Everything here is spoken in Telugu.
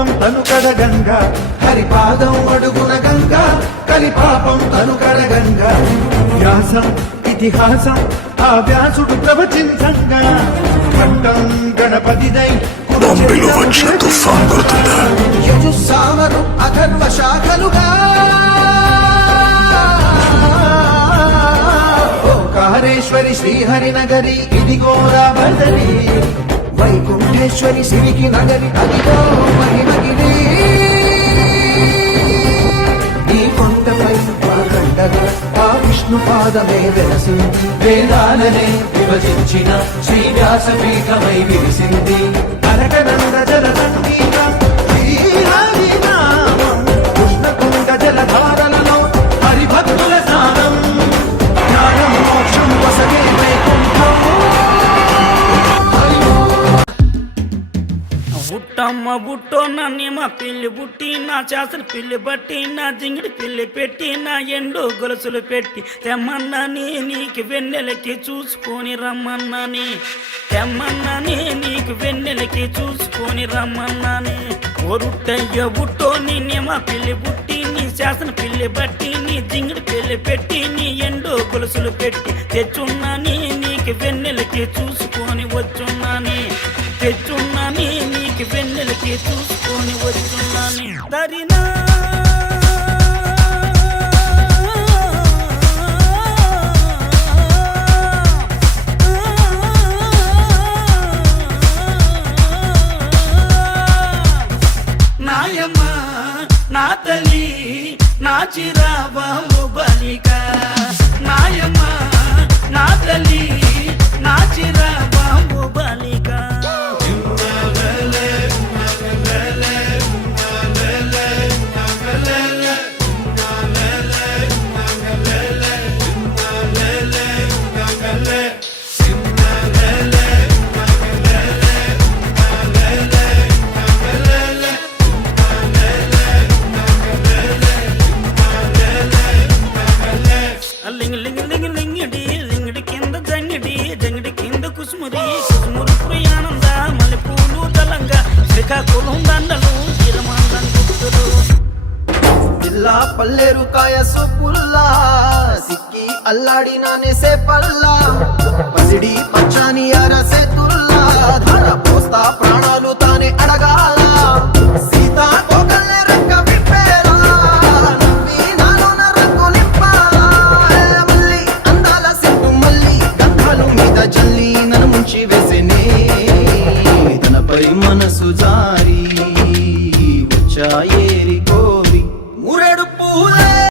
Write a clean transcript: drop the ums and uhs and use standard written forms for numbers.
పాపం తను కడగంగా, హరిపాదం అడుగున గంగా, కలి పాపం తను కడగంగా. వ్యాసం ఇతిహాసం ఆ వ్యాసుడు ప్రవచించంగా, పట్టం గణపతిదై యజుస్సామరు అథర్వ శాఖలుగా, ఓంకారేశ్వరి శ్రీహరి నగరి ఇదిగో రాబదరి, వైకుంఠేశ్వరి శివికి నగరి అదిగో మహిమగిరి. ఈ కొండపై పాదండగా ఆ విష్ణు పాదమే వెలసింది, వేదాలనే విభజించిన శ్రీ వ్యాసపీఠమై విరిసింది. అరకనంద జల సంగీతం కృష్ణకుండ జలధారలలో హరిభక్తుల స్నానం, జ్ఞానం మోక్షం వసగే వైకుంఠం. బుట్టమ్మ బుట్టో నన్నేమ పిల్లి బుట్టి, నా చేసలు పిల్లి బట్టి, నా జింగిడి పిల్లి పెట్టి, నా ఎండు గొలుసులు పెట్టి తెమ్మన్నాని నీకు వెన్నెలకి చూసుకొని రమ్మన్నాని, తెమ్మన్నాని నీకు వెన్నెలకి చూసుకొని రమ్మన్నాని. ఒరుట్టయ్య బుట్టో నిన్నేమ పిల్లి బుట్టి, నీ శాసన పిల్లి బట్టి, నీ జింగిడి పిల్లి పెట్టి, నీ ఎండు గొలుసులు పెట్టి తెచ్చున్నాని నీకు వెన్నెలకి చూసుకొని వచ్చున్నాని, తెచ్చున్నాని నీకు వెన్నెలకి చూసుకొని వచ్చున్నాని. దరినా నాయమ్మ నా తల్లి నా చిరాబాబు బలిక, నాయమ్మ నా తల్లి నా చిరాబాబు బలిక. లింగిడి కింద జంగిడి, జంగిడి కింద కుసుమురి, కుసుమురు ప్రియానంద మల్లెపూలు దళంగా, శ్రీకాకుళం దండలు తిరుమందం గుర్తులు. జిల్లా పల్లెరు కాయ సొప్పుల్లా సిక్కి అల్లాడినానే సే పల్లా, పసిడి పచ్చాని అరసే తుల్లా, ధార పోస్తా ప్రాణాలు తానే అడగాల. సీతా కోకల్లే రెక్క విప్పేరా, నవ్వి నాలోన రంగు నింపాలా. మల్లి అందాల సిగ్గు మల్లి గంధాలు మీద జల్లి నన్ను ముంచి వేసేనే, తనపై మనసు జారి.